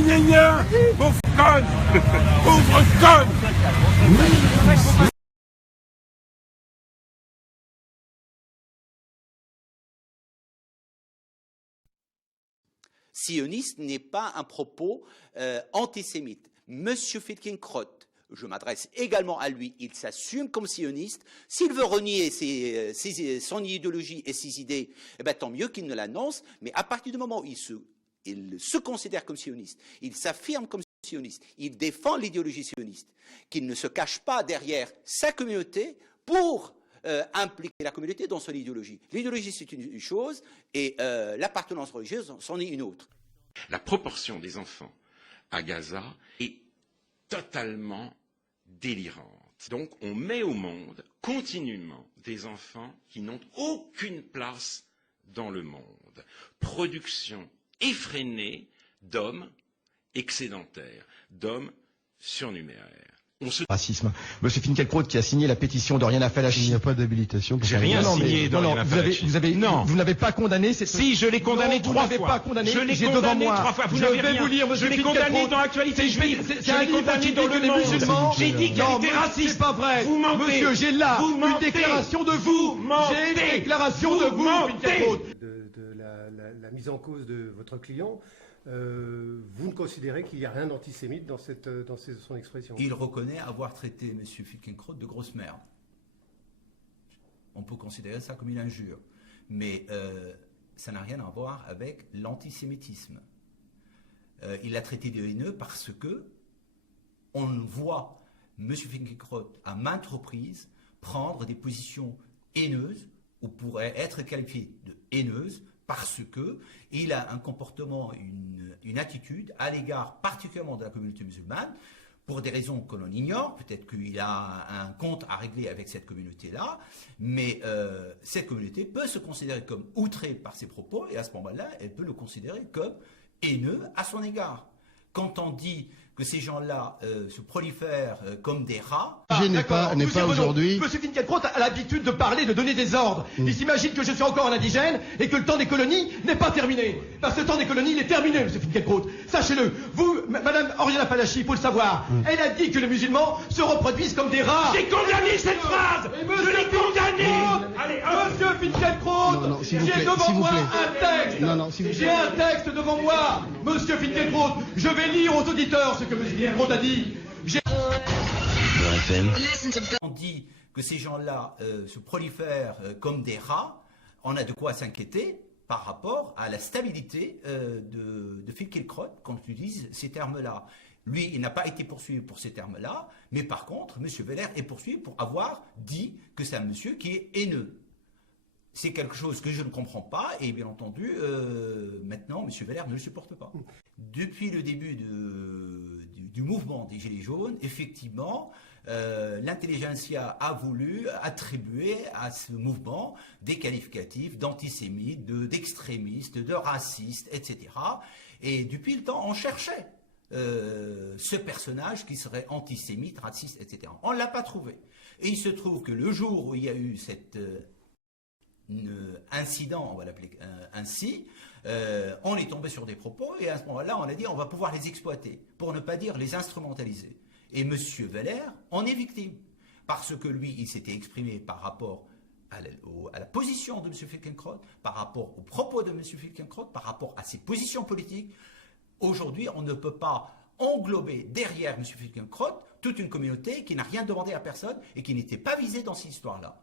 gna gna, pauvre conne, pauvre conne. Sioniste n'est pas un propos antisémite. Monsieur Felkenkroth, je m'adresse également à lui, il s'assume comme sioniste. S'il veut renier son idéologie et ses idées, eh ben, tant mieux qu'il ne l'annonce, mais à partir du moment où il se considère comme sioniste, il s'affirme comme sioniste, il défend l'idéologie sioniste, qu'il ne se cache pas derrière sa communauté pour impliquer la communauté dans son idéologie. L'idéologie, c'est une chose, et l'appartenance religieuse, c'en est une autre. La proportion des enfants à Gaza est totalement délirante. Donc, on met au monde continuellement des enfants qui n'ont aucune place dans le monde. Production effrénée d'hommes excédentaires, d'hommes surnuméraires. Racisme. Monsieur Finkielkraut qui a signé la pétition d'Oriana Fallachi. Il n'y a pas d'habilitation. J'ai rien signé d'Oriana Fallachi. Vous n'avez pas condamné cette... Si, je l'ai condamné trois fois. Vous n'avez pas condamné. Je l'ai condamné trois fois. Vous n'avez rien. Vous lire, je l'ai condamné dans l'actualité juive. Je l'ai condamné dans le monde. J'ai dit qu'elle était raciste. C'est pas vrai. Vous mentez. Monsieur, j'ai là une déclaration de vous. J'ai une déclaration de vous, Finkielkraut. De la mise en cause de votre client. Vous ne considérez qu'il n'y a rien d'antisémite dans son expression? Il reconnaît avoir traité M. Finkielkraut de grosse merde. On peut considérer ça comme une injure. Mais ça n'a rien à voir avec l'antisémitisme. Il l'a traité de haineux parce que on voit M. Finkielkraut à maintes reprises prendre des positions haineuses ou pourrait être qualifié de haineuses parce qu'il a un comportement, une attitude à l'égard particulièrement de la communauté musulmane, pour des raisons que l'on ignore. Peut-être qu'il a un compte à régler avec cette communauté-là, mais cette communauté peut se considérer comme outrée par ses propos, et à ce moment-là, elle peut le considérer comme haineux à son égard. Quand on dit que ces gens-là se prolifèrent comme des rats... n'est pas aujourd'hui... Monsieur Finkielkraut a l'habitude de parler, de donner des ordres. Il s'imagine que je suis encore un indigène et que le temps des colonies n'est pas terminé. Parce que le temps des colonies, il est terminé, monsieur Finkielkraut. Sachez-le. Vous, madame Oriana Fallachi, il faut le savoir. Elle a dit que les musulmans se reproduisent comme des rats. J'ai condamné cette phrase. Je l'ai condamné. Allez, monsieur Finkielkraut, j'ai devant moi un texte. J'ai un texte devant moi. Monsieur Finkielkraut, je vais lire aux auditeurs ce que M. Finkielkraut a dit. On dit que ces gens-là se prolifèrent comme des rats. On a de quoi s'inquiéter par rapport à la stabilité de Finkielkraut quand on utilise ces termes-là. Lui, il n'a pas été poursuivi pour ces termes-là, mais par contre, M. Weller est poursuivi pour avoir dit que c'est un monsieur qui est haineux. C'est quelque chose que je ne comprends pas et bien entendu, maintenant, M. Weller ne le supporte pas. Depuis le début du mouvement des Gilets jaunes, effectivement, l'intelligentsia a voulu attribuer à ce mouvement des qualificatifs d'antisémites, d'extrémistes, de racistes, etc. Et depuis le temps, on cherchait ce personnage qui serait antisémite, raciste, etc. On ne l'a pas trouvé. Et il se trouve que le jour où il y a eu cet incident, on va l'appeler ainsi, on est tombé sur des propos et à ce moment-là, on a dit on va pouvoir les exploiter, pour ne pas dire les instrumentaliser. Et M. Weller en est victime, parce que lui, il s'était exprimé par rapport à la position de M. Finkielkraut, par rapport aux propos de M. Finkielkraut, par rapport à ses positions politiques. Aujourd'hui, on ne peut pas englober derrière M. Finkielkraut toute une communauté qui n'a rien demandé à personne et qui n'était pas visée dans cette histoire-là.